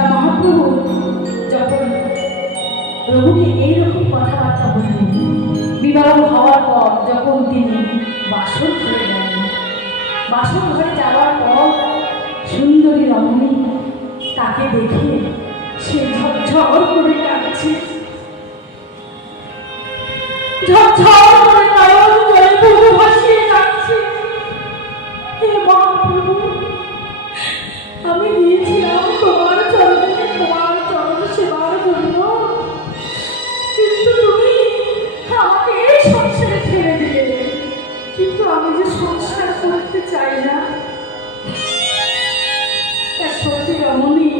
তা মহাপ্রভু যখন প্রভুকে এইরকম কথাবার্তা বললেন, বিবাহ হওয়ার পর যখন তিনি বাসর ঘরে গেলেন, বাসর ঘরে যাওয়ার পর সুন্দরী রমণী তাকে দেখে সে ঝরঝর করে কাঁদছে, ঝরঝর করে নয়ন জলে প্রভু ভাসিয়ে কাঁদছে। হে মহাপ্রভু, আমি গিয়েছিলাম তোমার চরণে, তোমার চরণ সেবার জন্য, কিন্তু তুমি আমাকে এই সংসারে ছেড়ে দিলে। কিন্তু আমি যে সংসার করতে চাই না। তার সতী রমণী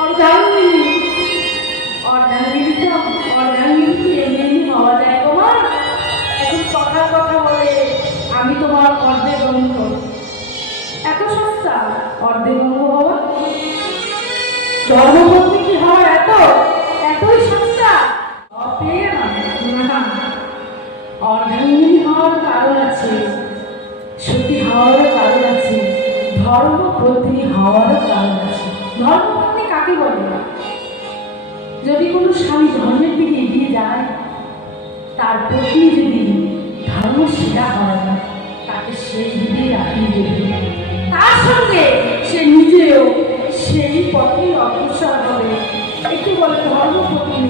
অর্ধাঙ্গিনী, অর্ধাঙ্গিনীকে এমনি এমনি পাওয়া যায় তোমার? এখন কথার কথা বলে আমি তোমার অর্ধেক অঙ্গ, এত সস্তা অর্ধেক অঙ্গ হওয়া? ধর্মপত্নী কি হওয়া এতই সস্তা? না, অর্ধাঙ্গিনী হওয়ার কারণ আছে, সতী হওয়ারও কারণ আছে, ধর্মপত্নী হওয়ারও কারণ আছে। ধর্মপত্নী কাকে বলে? যদি কোনো স্বামী ধর্মের দিকে এগিয়ে যায়, তার পত্নী যদি ধর্মশীলা হয়, তাকে সেই দিকে রাখিয়ে দেবে, তার সঙ্গে সে নিজেও সেই পথে অগ্রসর হবে। একে বলে ধর্মপত্নী।